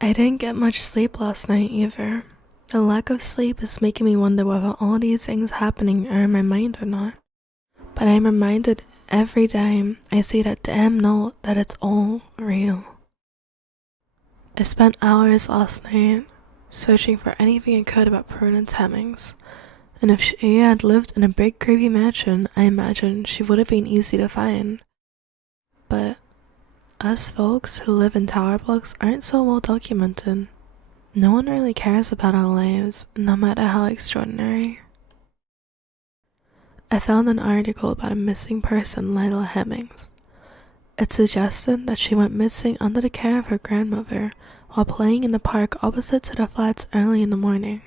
I didn't get much sleep last night either. The lack of sleep is making me wonder whether all these things happening are in my mind or not. But I'm reminded every time I see that damn note that it's all real. I spent hours last night searching for anything I could about Prudence Hemmings, and if she had lived in a big creepy mansion, I imagine she would have been easy to find. But us folks who live in tower blocks aren't so well documented. No one really cares about our lives, no matter how extraordinary. I found an article about a missing person, Lila Hemmings. It suggested that she went missing under the care of her grandmother while playing in the park opposite to the flats early in the morning.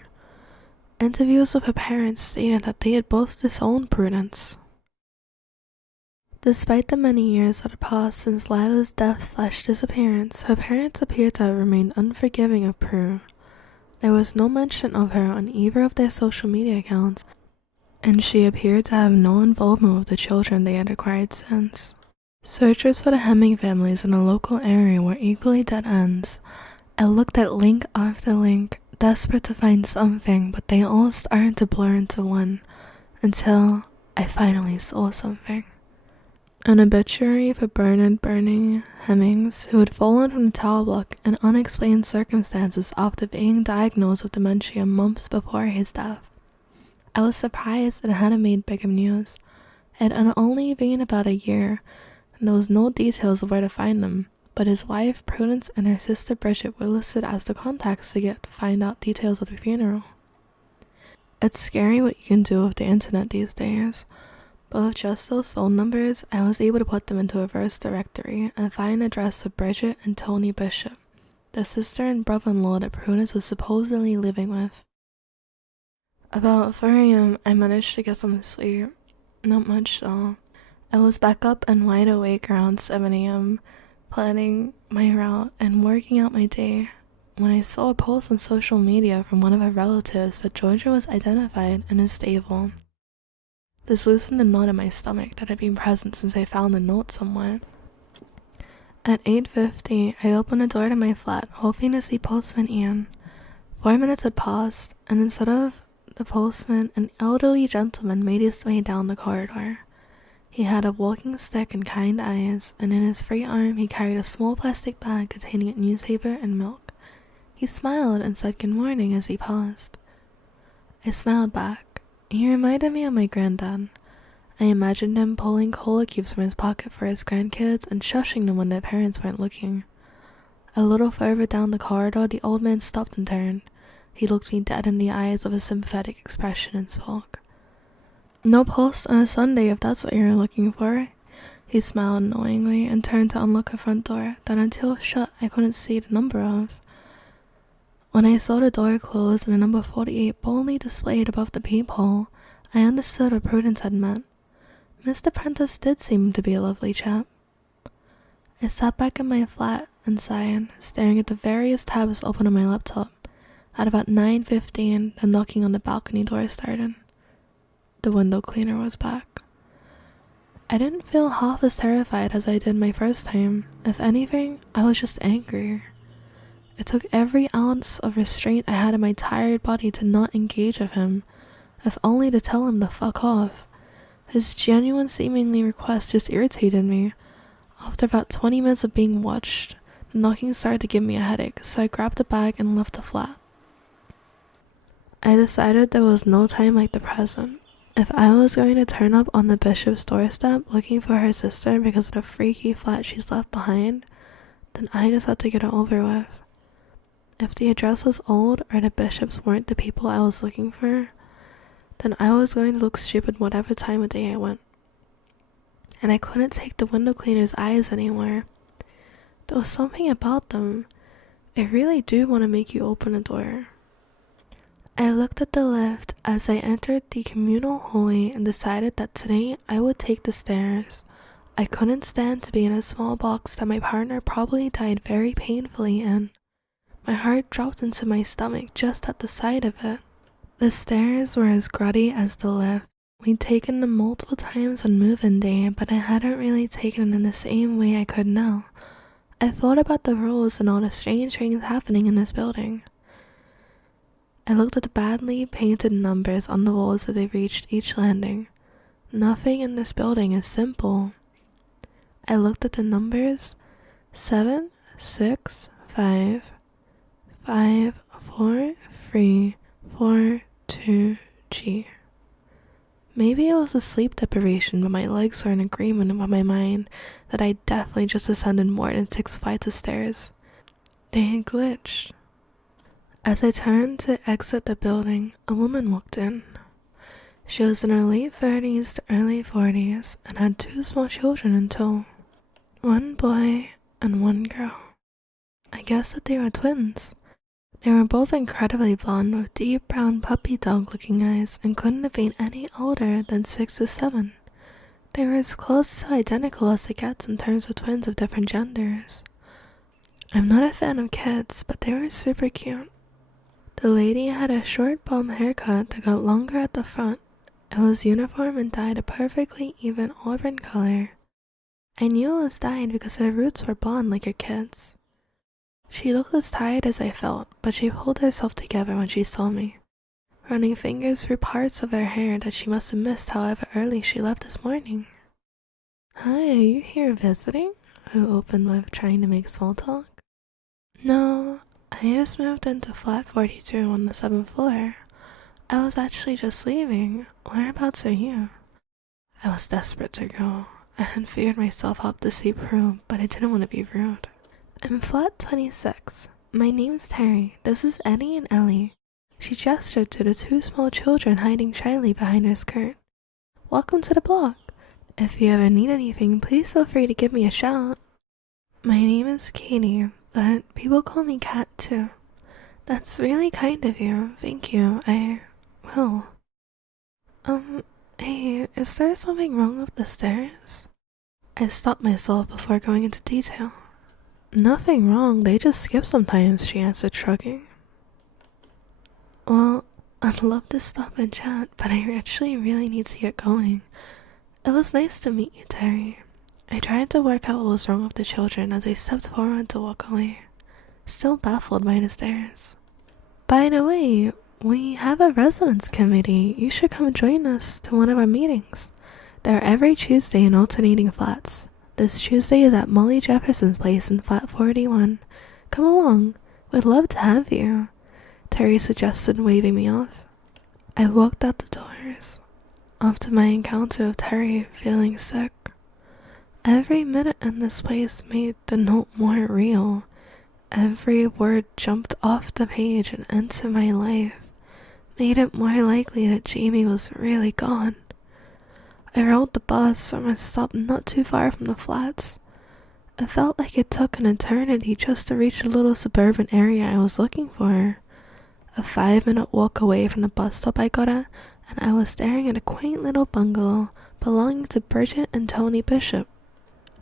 Interviews with her parents stated that they had both disowned Prudence. Despite the many years that had passed since Lila's death/disappearance, her parents appeared to have remained unforgiving of Prue. There was no mention of her on either of their social media accounts, and she appeared to have no involvement with the children they had acquired since. Searchers for the Hemming families in the local area were equally dead ends. I looked at link after link, desperate to find something, but they all started to blur into one, until I finally saw something. An obituary for Bernard Burning Hemmings, who had fallen from the tower block in unexplained circumstances after being diagnosed with dementia months before his death. I was surprised it hadn't made bigger news. It had only been about a year, and there was no details of where to find them, but his wife Prudence and her sister Bridget were listed as the contacts to find out details of the funeral. It's scary what you can do with the internet these days. But with just those phone numbers, I was able to put them into a reverse directory and find an address for Bridget and Tony Bishop, the sister and brother-in-law that Prudence was supposedly living with. About 4 a.m., I managed to get some sleep. Not much though. I was back up and wide awake around 7 a.m., planning my route and working out my day, when I saw a post on social media from one of her relatives that Georgia was identified and is stable. This loosened a knot in my stomach that had been present since I found the note somewhere. At 8:50, I opened the door to my flat, hoping to see Postman Ian. 4 minutes had passed, and instead of the postman, an elderly gentleman made his way down the corridor. He had a walking stick and kind eyes, and in his free arm he carried a small plastic bag containing a newspaper and milk. He smiled and said good morning as he paused. I smiled back. He reminded me of my granddad. I imagined him pulling cola cubes from his pocket for his grandkids and shushing them when their parents weren't looking. A little further down the corridor, the old man stopped and turned. He looked me dead in the eyes with a sympathetic expression and spoke. "No post on a Sunday if that's what you're looking for." He smiled knowingly and turned to unlock her front door that until shut I couldn't see the number of. When I saw the door close and the number 48 boldly displayed above the peephole, I understood what Prudence had meant. Mr. Prentice did seem to be a lovely chap. I sat back in my flat and sighed, staring at the various tabs open on my laptop. At about 9:15, the knocking on the balcony door started. The window cleaner was back. I didn't feel half as terrified as I did my first time. If anything, I was just angry. It took every ounce of restraint I had in my tired body to not engage with him, if only to tell him to fuck off. His genuine seemingly request just irritated me. After about 20 minutes of being watched, the knocking started to give me a headache, so I grabbed a bag and left the flat. I decided there was no time like the present. If I was going to turn up on the Bishop's doorstep looking for her sister because of the freaky flat she's left behind, then I just had to get it over with. If the address was old or the Bishops weren't the people I was looking for, then I was going to look stupid whatever time of day I went. And I couldn't take the window cleaner's eyes anymore. There was something about them. They really do want to make you open a door. I looked at the lift as I entered the communal hallway and decided that today I would take the stairs. I couldn't stand to be in a small box that my partner probably died very painfully in. My heart dropped into my stomach just at the sight of it. The stairs were as grotty as the lift. We'd taken them multiple times on move-in day, but I hadn't really taken them in the same way I could now. I thought about the rules and all the strange things happening in this building. I looked at the badly painted numbers on the walls as they reached each landing. Nothing in this building is simple. I looked at the numbers 7, 6, 5, 5, 4, 3, 4, 2, G. Maybe it was a sleep deprivation, but my legs were in agreement with my mind that I definitely just ascended more than 6 flights of stairs. They had glitched. As I turned to exit the building, a woman walked in. She was in her late 30s to early 40s and had 2 small children in tow. 1 boy and 1 girl. I guessed that they were twins. They were both incredibly blonde with deep brown puppy dog looking eyes and couldn't have been any older than 6 to 7. They were as close to identical as it gets in terms of twins of different genders. I'm not a fan of kids, but they were super cute. The lady had a short bomb haircut that got longer at the front. It was uniform and dyed a perfectly even auburn color. I knew it was dyed because her roots were blonde like her kids. She looked as tired as I felt, but she pulled herself together when she saw me, running fingers through parts of her hair that she must have missed however early she left this morning. Hi, are you here visiting? I opened with, trying to make small talk. No, I just moved into flat 42 on the 7th floor. I was actually just leaving. Whereabouts are you? I was desperate to go. I had figured myself up to sleep room, but I didn't want to be rude. I'm flat 26. My name's Terry. This is Eddie and Ellie. She gestured to the 2 small children hiding shyly behind her skirt. Welcome to the block. If you ever need anything, please feel free to give me a shout. My name is Katie, but people call me Kat too. That's really kind of you. Thank you. I will. Hey, is there something wrong with the stairs? I stopped myself before going into detail. Nothing wrong, they just skip sometimes, she answered, shrugging. Well, I'd love to stop and chat, but I actually really need to get going. It was nice to meet you, Terry. I tried to work out what was wrong with the children as I stepped forward to walk away, still baffled by the stares. By the way, we have a residence committee. You should come join us to one of our meetings. They're every Tuesday in alternating flats. This Tuesday is at Molly Jefferson's place in flat 41. Come along. We'd love to have you, Terry suggested, waving me off. I walked out the doors, after my encounter with Terry feeling sick. Every minute in this place made the note more real. Every word jumped off the page and into my life, made it more likely that Jamie was really gone. I rode the bus and was stopped not too far from the flats. It felt like it took an eternity just to reach the little suburban area I was looking for. A 5-minute walk away from the bus stop I got at, and I was staring at a quaint little bungalow belonging to Bridget and Tony Bishop.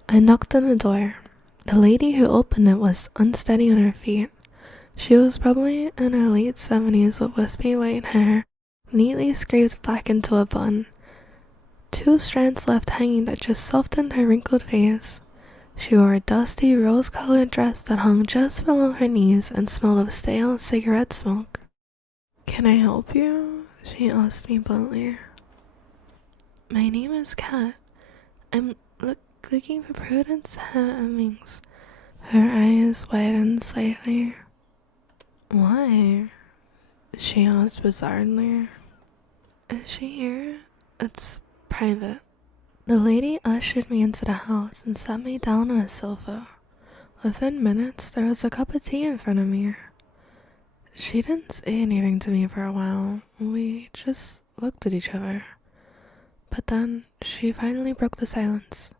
I knocked on the door. The lady who opened it was unsteady on her feet. She was probably in her late 70s with wispy white hair, neatly scraped back into a bun. 2 strands left hanging that just softened her wrinkled face. She wore a dusty rose-colored dress that hung just below her knees and smelled of stale cigarette smoke. Can I help you? She asked me bluntly. My name is Kat. I'm looking for Prudence Hemmings. Her eyes widened slightly. Why? She asked bizarrely. Is she here? It's private. The lady ushered me into the house and sat me down on a sofa. Within minutes, there was a cup of tea in front of me. She didn't say anything to me for a while. We just looked at each other. But then, she finally broke the silence.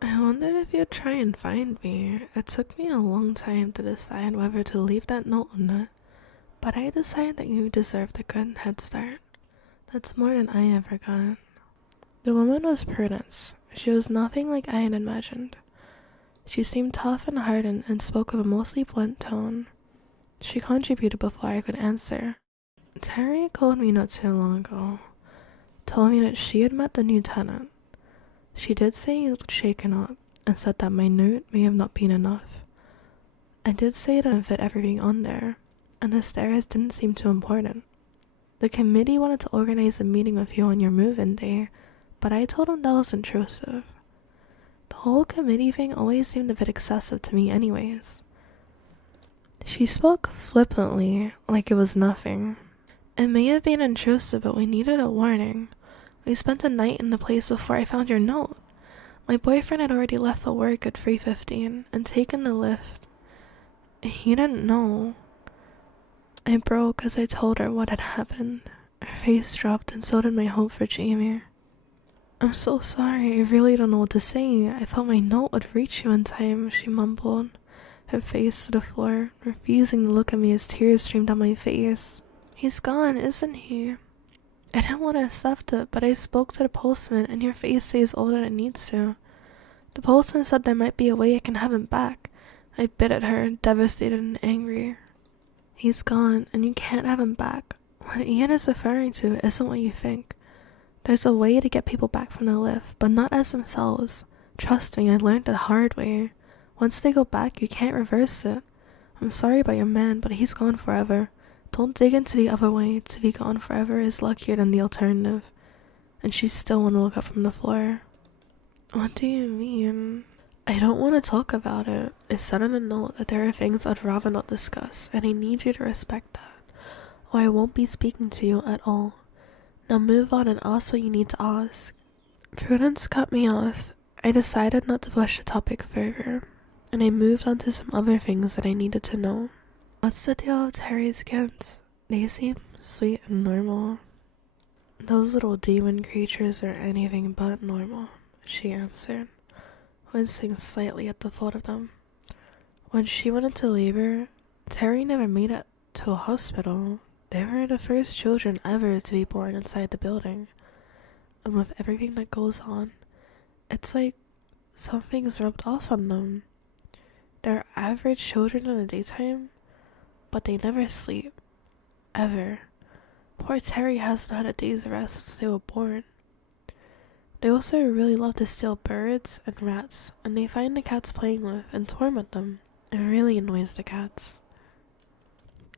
I wondered if you'd try and find me. It took me a long time to decide whether to leave that note or not, but I decided that you deserved a good head start. That's more than I ever got. The woman was Prudence. She was nothing like I had imagined. She seemed tough and hardened and spoke with a mostly blunt tone. She contributed before I could answer. Terry called me not too long ago. Told me that she had met the new tenant. She did say he looked shaken up. and said that my note may have not been enough. I did say it didn't fit everything on there, and the stairs didn't seem too important. The committee wanted to organize a meeting with you on your move-in day, but I told them that was intrusive. The whole committee thing always seemed a bit excessive to me anyways. She spoke flippantly, like it was nothing. It may have been intrusive, but we needed a warning. We spent the night in the place before I found your note. My boyfriend had already left for work at 3:15 and taken the lift. He didn't know. I broke as I told her what had happened. Her face dropped, and so did my hope for Jamie. I'm so sorry, I really don't know what to say. I thought my note would reach you in time, she mumbled, her face to the floor, refusing to look at me as tears streamed down my face. He's gone, isn't he? I didn't want to accept it, but I spoke to the postman, and your face says all that it needs to. The postman said there might be a way I can have him back. I bit at her, devastated and angry. He's gone, and you can't have him back. What Ian is referring to isn't what you think. There's a way to get people back from the lift, but not as themselves. Trust me, I learned the hard way. Once they go back, you can't reverse it. I'm sorry about your man, but he's gone forever. Don't dig into the other way. To be gone forever is luckier than the alternative. And she still won't look up from the floor. What do you mean? I don't want to talk about it. I said in a note that there are things I'd rather not discuss, and I need you to respect that, or I won't be speaking to you at all. Now move on and ask what you need to ask. Prudence cut me off. I decided not to push the topic further, and I moved on to some other things that I needed to know. What's the deal with Terry's kids? They seem sweet and normal. Those little demon creatures are anything but normal, she answered, wincing slightly at the thought of them. When she went into labor, Terry never made it to a hospital. They were the first children ever to be born inside the building. And with everything that goes on, it's like something's rubbed off on them. They're average children in the daytime, but they never sleep. Ever. Poor Terry hasn't had a day's rest since they were born. They also really love to steal birds and rats, and they find the cats playing with and torment them. It really annoys the cats.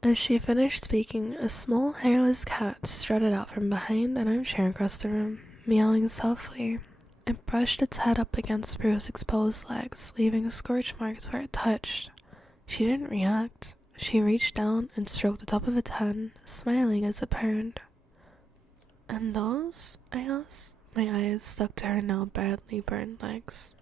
As she finished speaking, a small hairless cat strutted out from behind an armchair across the room, meowing softly. It brushed its head up against Prue's exposed legs, leaving scorch marks where it touched. She didn't react. She reached down and stroked the top of its head, smiling as it purred. And those? I asked, my eyes stuck to her now badly burned legs.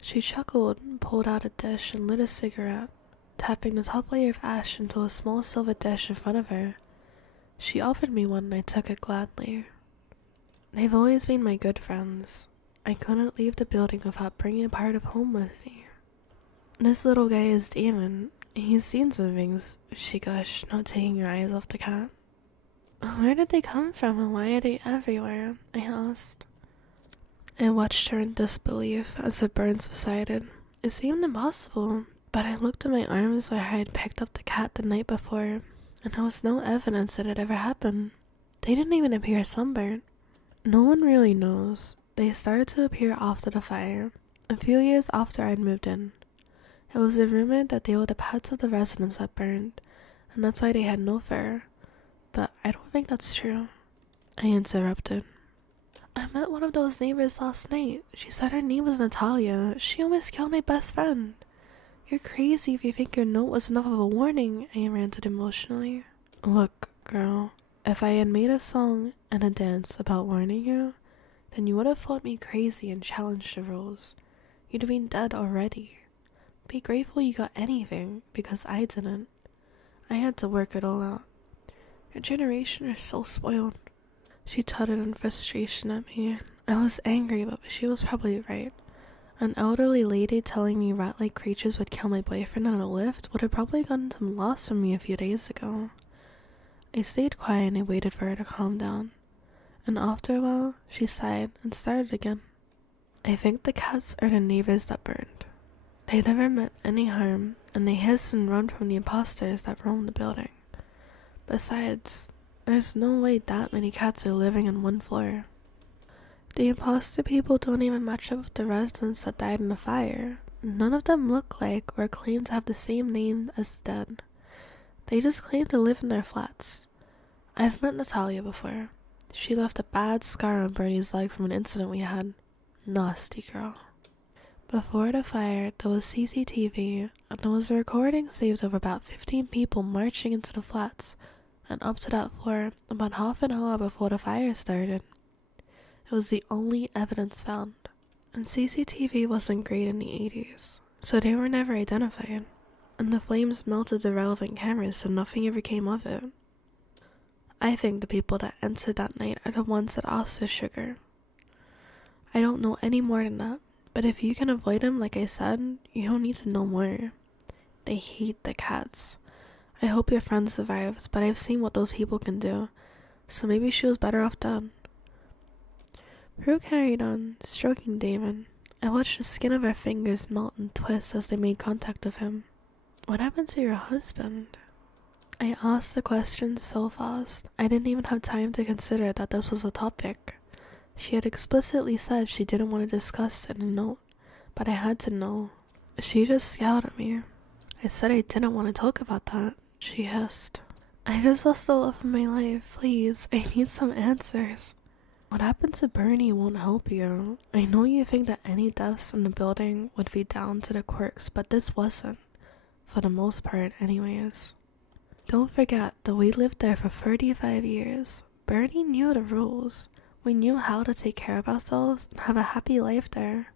She chuckled, pulled out a dish and lit a cigarette, tapping the top layer of ash into a small silver dish in front of her. She offered me one and I took it gladly. They've always been my good friends. I couldn't leave the building without bringing a part of home with me. This little guy is Damon. He's seen some things, she gushed, not taking her eyes off the cat. Where did they come from and why are they everywhere? I asked. I watched her in disbelief as the burn subsided. It seemed impossible, but I looked at my arms where I had picked up the cat the night before, and there was no evidence that it ever happened. They didn't even appear sunburned. No one really knows. They started to appear after the fire, a few years after I'd moved in. It was rumored that they were the pets of the residents that burned, and that's why they had no fur. But I don't think that's true. I interrupted. I met one of those neighbors last night. She said her name was Natalia. She almost killed my best friend. You're crazy if you think your note was enough of a warning, I ranted emotionally. Look, girl, if I had made a song and a dance about warning you, then you would have thought me crazy and challenged the rules. You'd have been dead already. Be grateful you got anything, because I didn't. I had to work it all out. Your generation is so spoiled. She tutted in frustration at me. I was angry, but she was probably right. An elderly lady telling me rat-like creatures would kill my boyfriend on a lift would have probably gotten some loss from me a few days ago. I stayed quiet and I waited for her to calm down. And after a while, she sighed and started again. I think the cats are the neighbors that burned. They never meant any harm, and they hiss and run from the imposters that roam the building. Besides, there's no way that many cats are living on one floor. The imposter people don't even match up with the residents that died in the fire. None of them look like or claim to have the same name as the dead. They just claim to live in their flats. I've met Natalia before. She left a bad scar on Bernie's leg from an incident we had. Nasty girl. Before the fire, there was CCTV, and there was a recording saved of about 15 people marching into the flats and up to that floor about half an hour before the fire started. It was the only evidence found, and CCTV wasn't great in the 80s, so they were never identified, and the flames melted the relevant cameras so nothing ever came of it. I think the people that entered that night are the ones that asked for sugar. I don't know any more than that, but if you can avoid them, like I said, you don't need to know more. They hate the cats. I hope your friend survives, but I've seen what those people can do, so maybe she was better off dead. Prue carried on, stroking Damon. I watched the skin of her fingers melt and twist as they made contact with him. What happened to your husband? I asked the question so fast, I didn't even have time to consider that this was a topic. She had explicitly said she didn't want to discuss it in a note, but I had to know. She just scowled at me. I said I didn't want to talk about that. She hissed. I just lost the love of my life. Please, I need some answers. What happened to Bernie won't help you. I know you think that any deaths in the building would be down to the quirks, but this wasn't. For the most part, anyways. Don't forget that we lived there for 35 years. Bernie knew the rules. We knew how to take care of ourselves and have a happy life there.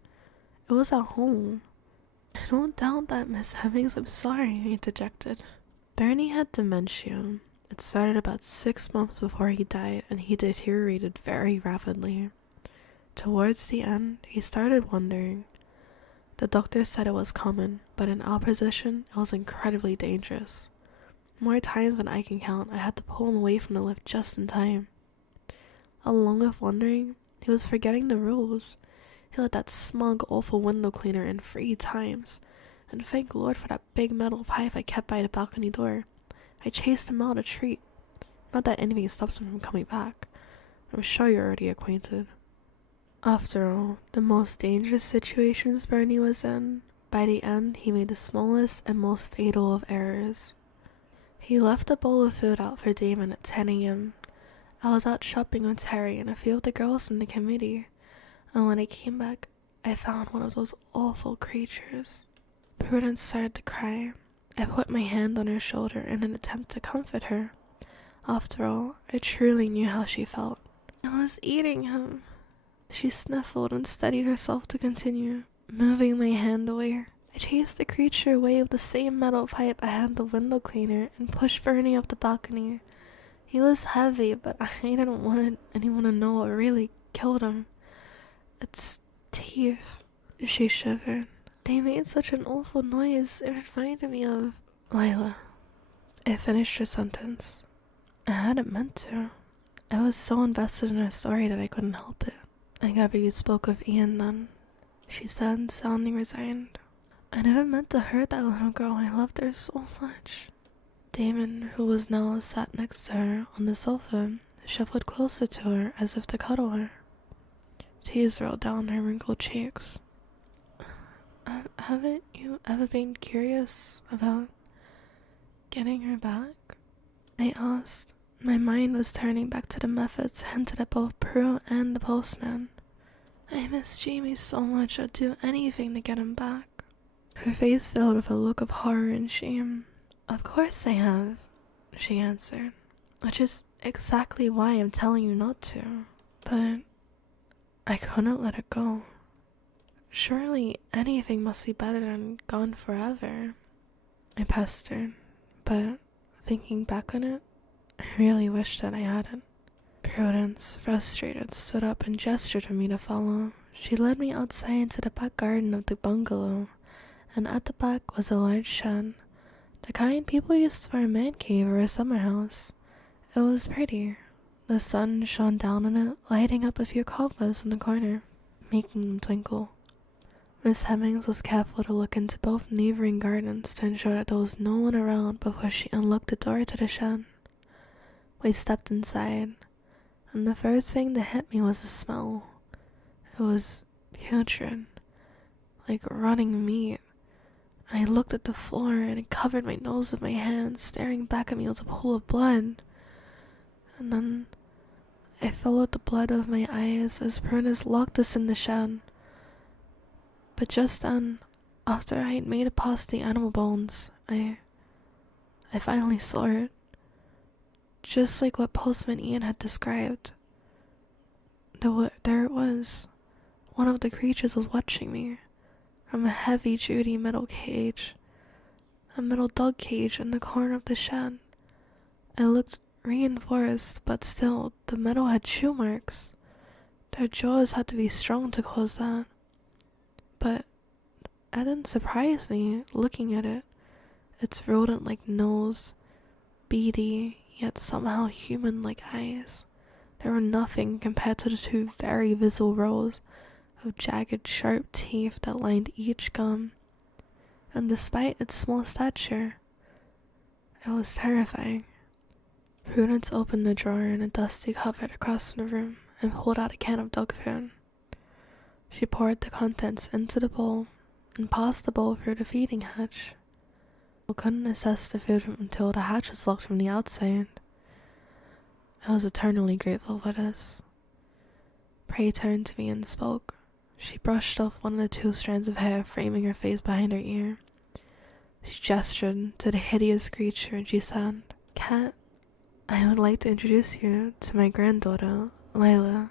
It was our home. I don't doubt that, Miss Hemmings. I'm sorry, I interjected. Bernie had dementia. It started about 6 months before he died, and he deteriorated very rapidly. Towards the end, he started wandering. The doctor said it was common, but in our position, it was incredibly dangerous. More times than I can count, I had to pull him away from the lift just in time. Along with wandering, he was forgetting the rules. He let that smug, awful window cleaner in 3 times, and thank Lord for that big metal pipe I kept by the balcony door. I chased him out a treat. Not that anything stops him from coming back. I'm sure you're already acquainted. After all, the most dangerous situations Bernie was in, by the end he made the smallest and most fatal of errors. He left a bowl of food out for Damon at 10 a.m. I was out shopping with Terry and a few of the girls in the committee, and when I came back, I found one of those awful creatures. Prudence started to cry. I put my hand on her shoulder in an attempt to comfort her. After all, I truly knew how she felt. I was eating him. She sniffled and steadied herself to continue, moving my hand away. I chased the creature away with the same metal pipe I had the window cleaner and pushed Bernie up the balcony. He was heavy, but I didn't want anyone to know what really killed him. Its teeth. She shivered. They made such an awful noise. It reminded me of Lila. I finished her sentence. I hadn't meant to. I was so invested in her story that I couldn't help it. I gather you spoke of Ian then, she said, sounding resigned. I never meant to hurt that little girl. I loved her so much. Damon, who was now sat next to her on the sofa, shuffled closer to her as if to cuddle her. Tears rolled down her wrinkled cheeks. Haven't you ever been curious about getting her back? I asked. My mind was turning back to the methods hinted at both Prue and the postman. I miss Jamie so much I'd do anything to get him back. Her face filled with a look of horror and shame. Of course I have, she answered, which is exactly why I'm telling you not to. But I couldn't let it go. Surely anything must be better than gone forever. I pestered, but thinking back on it, I really wish that I hadn't. Prudence, frustrated, stood up and gestured for me to follow. She led me outside into the back garden of the bungalow, and at the back was a large shed, the kind people used for a man cave or a summer house. It was pretty. The sun shone down on it, lighting up a few cobwebs in the corner, making them twinkle. Miss Hemmings was careful to look into both neighboring gardens to ensure that there was no one around before she unlocked the door to the shed. We stepped inside, and the first thing that hit me was the smell. It was putrid, like rotting meat. And I looked at the floor and I covered my nose with my hands, staring back at me was a pool of blood. And then I followed the blood of my eyes as Prunus locked us in the shed. But just then, after I had made it past the animal bones, I finally saw it. Just like what Postman Ian had described. There it was. One of the creatures was watching me from a heavy-duty metal cage. A metal dog cage in the corner of the shed. It looked reinforced, but still, the metal had chew marks. Their jaws had to be strong to cause that. But that didn't surprise me, looking at it. Its rodent-like nose, beady, yet somehow human-like eyes. They were nothing compared to the two very visible rows of jagged, sharp teeth that lined each gum. And despite its small stature, it was terrifying. Prudence opened the drawer in a dusty cupboard across the room and pulled out a can of dog food. She poured the contents into the bowl and passed the bowl through the feeding hatch. I couldn't assess the food until the hatch was locked from the outside. I was eternally grateful for this. Prey turned to me and spoke. She brushed off one of the 2 strands of hair framing her face behind her ear. She gestured to the hideous creature and she said, "Cat, I would like to introduce you to my granddaughter, Layla."